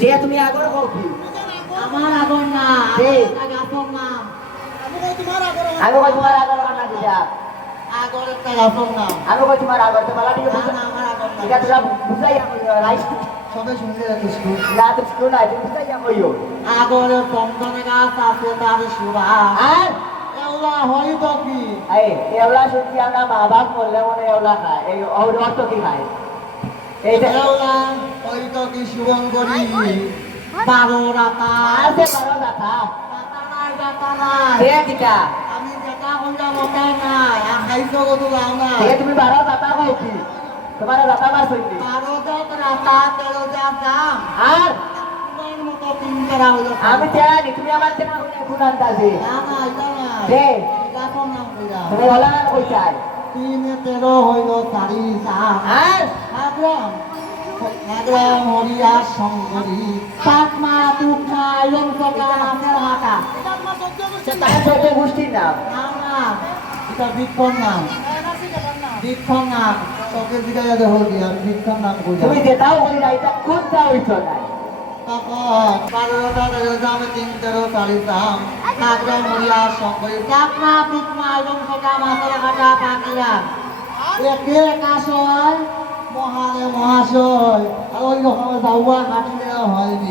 যে তুমি আগর কও কি? আমার আগর না? একটা গাছর নাম। আমি কই তোমার আগর না দিছা আগর একটা গাছর নাম। আমি কই তোমার আগর? তো বালা দিকে না না আমার আগর না। এটা তোরা বুঝাই আমি রাইট? সবে শুনতে যাচ্ছিস না তো স্কুল নাই তুমি বুঝাই কইও। আগরে চন্দন গাছ আছে তার সুবাস আর? এগুলা হয় তো কি? এই এওলা শুনছি আমরা মা বাপ বললে মনে এওলা খায়। এই ওর অর্থ কি খায়? এইটা এগুলা তো কি সুগন বারো রাতা আছে বারো কথা রাতা। নাই রাতা নাই সে কিটা? আমি যেটা কইরা মতাই নাই আখাইছো কত লাও নাই। সে তুমি বারো কথা কও কি? তোমার কথা বার শুনছি বারো যত রাতা তেরো যা দাম। আর? তিন আমি জানি তুমি আমার চেনা কোন আন্দাজে না না এটা না তুমি ওলা না তিন তেরো হইল চারি। আর? নাগরাম নাগরাম হরিয়া শঙ্করী পাকমা তুকমা ইলম সকা মাছের হাটা তার চোখে গোষ্ঠীর নাম নাম না এটা বিক্ষণ নাম বিক্ষণ নাম চোখের দিকে যাতে হলি আমি বিক্ষণ নাম কইরা তুমি যেটাও বলি না এটা কোন যা না তখন বারোটা তেরো তিন তেরো চারি দাম নাগরাম শঙ্করী পাকমা তুকমা ইলম সকা মাছের হাটা পাকিরা একে একাশয় মহাদেব মহাশয় আর ওই রকমের দাওয়া কাটি দেওয়া হয়নি।